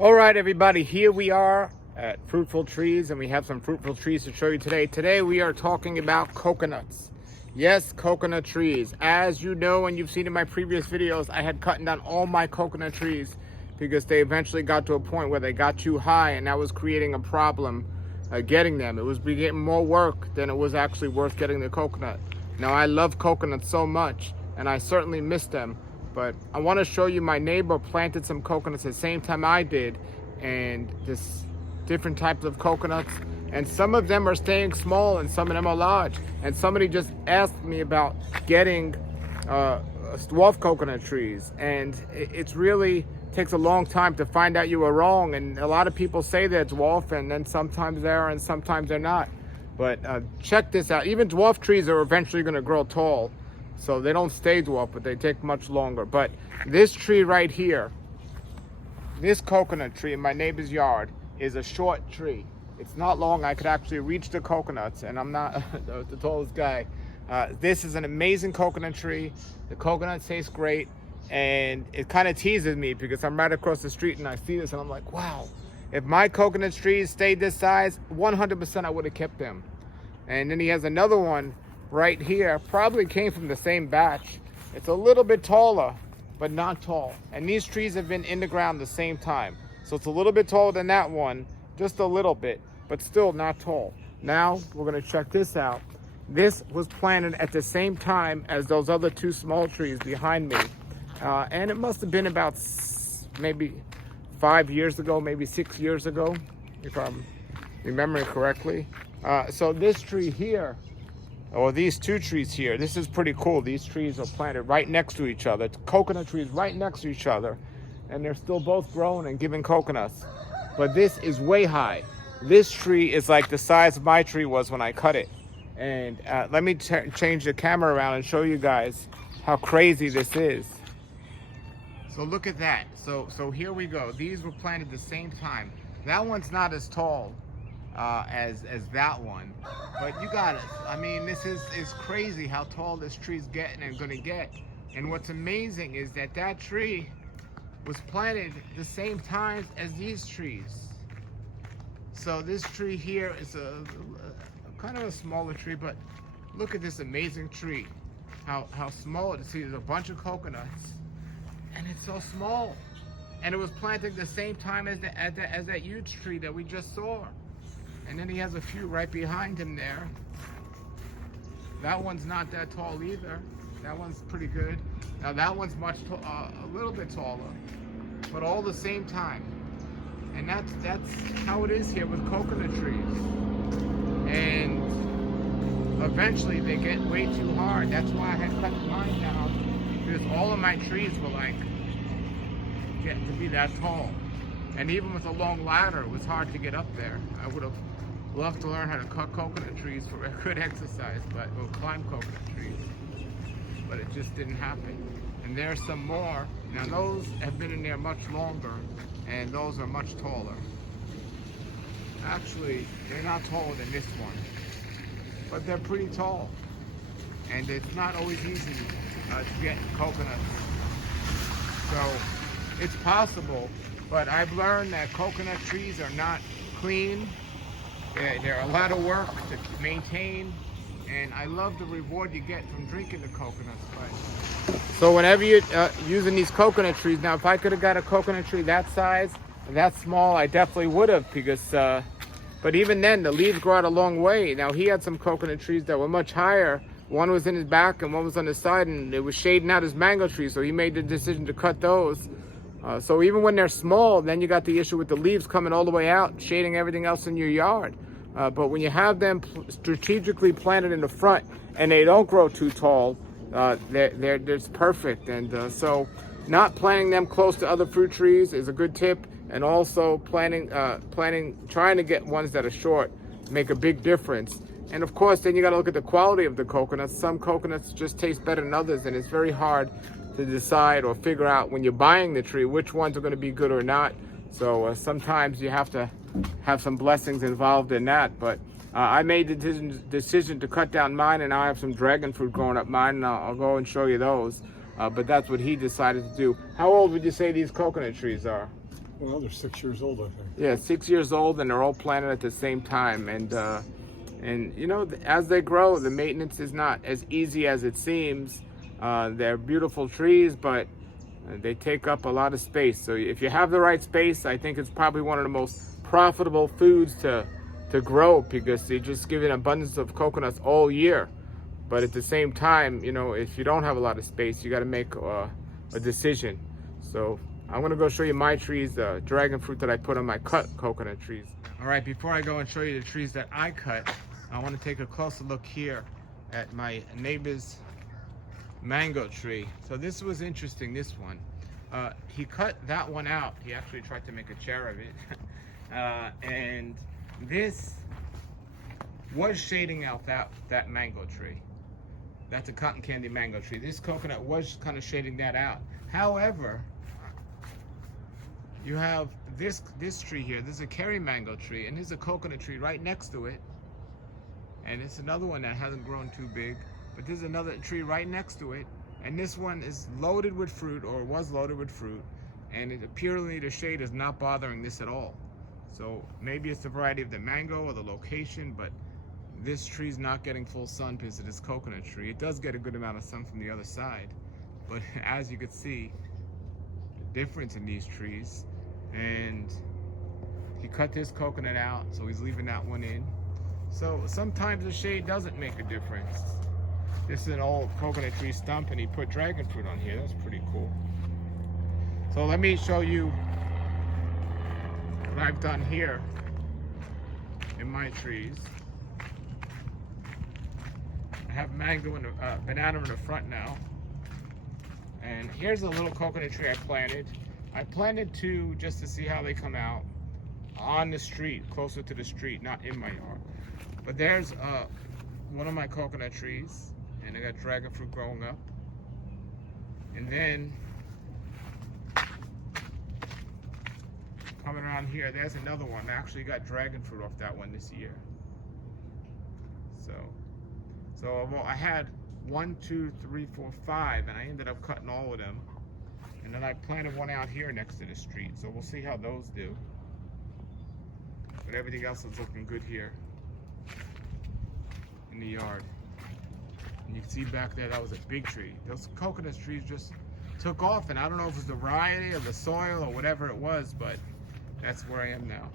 All right, everybody, here we are at Fruitful Trees, and we have some fruitful trees to show you today. Today we are talking about coconuts. Yes, coconut trees. As you know, and you've seen in my previous videos, I had cut down all my coconut trees because they eventually got to a point where they got too high, and that was creating a problem getting them. It was getting more work than it was actually worth getting the coconut. Now, I love coconuts so much, and I certainly miss them. But I want to show you my neighbor planted some coconuts at the same time I did, and this different types of coconuts, and some of them are staying small and some of them are large. And somebody just asked me about getting dwarf coconut trees, and it's really takes a long time to find out you were wrong. And a lot of people say they're dwarf, and then sometimes they are and sometimes they're not. But check this out. Even dwarf trees are eventually going to grow tall. So they don't stay dwarf, but they take much longer. But this tree right here, this coconut tree in my neighbor's yard, is a short tree. It's not long. I could actually reach the coconuts, and I'm not the tallest guy. This is an amazing coconut tree. The coconuts taste great, and it kind of teases me because I'm right across the street and I see this and I'm like, wow, if my coconut trees stayed this size, 100% I would have kept them. And then he has another one right here, probably came from the same batch. It's a little bit taller, but not tall. And these trees have been in the ground the same time. So it's a little bit taller than that one, just a little bit, but still not tall. Now we're gonna check this out. This was planted at the same time as those other two small trees behind me. And it must have been about maybe 5 years ago, maybe 6 years ago, if I'm remembering correctly. So this tree here, or these two trees here, this is pretty cool. These trees are planted right next to each other. Coconut trees right next to each other, and they're still both growing and giving coconuts. But this is way high. This tree is like the size my tree was when I cut it. And let me change the camera around and show you guys how crazy this is. So look at that. So here we go. These were planted at the same time. That one's not as tall as that one, but you got it. I mean, this is crazy how tall this tree's getting and gonna get. And what's amazing is that that tree was planted the same time as these trees. So this tree here is a kind of a smaller tree, but look at this amazing tree. How small it is. See, there's a bunch of coconuts, and it's so small. And it was planted the same time as that huge tree that we just saw. And then he has a few right behind him there. That one's not that tall either. That one's pretty good. Now that one's a little bit taller, but all the same time. And that's how it is here with coconut trees. And eventually they get way too hard. That's why I had cut mine down, because all of my trees were like getting to be that tall. And even with a long ladder, it was hard to get up there. I would have loved to learn how to cut coconut trees for a good exercise, or climb coconut trees, but it just didn't happen. And there's some more. Now those have been in there much longer, and those are much taller. Actually, they're not taller than this one, but they're pretty tall. And it's not always easy to get coconuts. So it's possible, but I've learned that coconut trees are not clean. They're a lot of work to maintain, and I love the reward you get from drinking the coconuts. So whenever you're using these coconut trees, now if I could have got a coconut tree that size, that small, I definitely would have, because, but even then, the leaves grow out a long way. Now he had some coconut trees that were much higher. One was in his back and one was on the side, and it was shading out his mango tree, so he made the decision to cut those. So even when they're small, then you got the issue with the leaves coming all the way out, shading everything else in your yard. But when you have them strategically planted in the front and they don't grow too tall, it's perfect. And so not planting them close to other fruit trees is a good tip. And also trying to get ones that are short make a big difference. And of course, then you got to look at the quality of the coconuts. Some coconuts just taste better than others, and it's very hard to decide or figure out when you're buying the tree which ones are going to be good or not. So sometimes you have to have some blessings involved in that. But I made the decision to cut down mine, and I have some dragon fruit growing up mine, and I'll go and show you those. But that's what he decided to do. How old would you say these coconut trees are? Well, they're 6 years old, I think. Yeah, 6 years old, and they're all planted at the same time. And you know, as they grow, the maintenance is not as easy as it seems. They're beautiful trees, but they take up a lot of space. So if you have the right space, I think it's probably one of the most profitable foods to grow, because they just give you an abundance of coconuts all year. But at the same time, you know, if you don't have a lot of space, you got to make a decision. So I'm gonna go show you my trees, the dragon fruit that I put on my cut coconut trees. All right, before I go and show you the trees that I cut, I want to take a closer look here at my neighbor's mango tree. So this was interesting, this one. He cut that one out. He actually tried to make a chair of it. And this was shading out that mango tree. That's a cotton candy mango tree. This coconut was kind of shading that out. However, you have this tree here. This is a Kerry mango tree, and there's a coconut tree right next to it. And it's another one that hasn't grown too big, but there's another tree right next to it. And this one is loaded with fruit, or was loaded with fruit, and it apparently the shade is not bothering this at all. So maybe it's the variety of the mango or the location, but this tree's not getting full sun because of this coconut tree. It does get a good amount of sun from the other side, but as you can see, the difference in these trees. And he cut this coconut out, so he's leaving that one in. So sometimes the shade doesn't make a difference. This is an old coconut tree stump, and he put dragon fruit on here. That's pretty cool. So let me show you what I've done here in my trees. I have mango and banana in the front now. And here's a little coconut tree I planted. I planted two just to see how they come out on the street, closer to the street, not in my yard. But there's one of my coconut trees, and I got dragon fruit growing up. And then coming around here, there's another one. I actually got dragon fruit off that one this year. So well, I had 1, 2, 3, 4, 5, and I ended up cutting all of them. And then I planted one out here next to the street, so we'll see how those do. But everything else is looking good here in the yard. And you can see back there, that was a big tree. Those coconut trees just took off, and I don't know if it was the variety or the soil or whatever it was, but that's where I am now.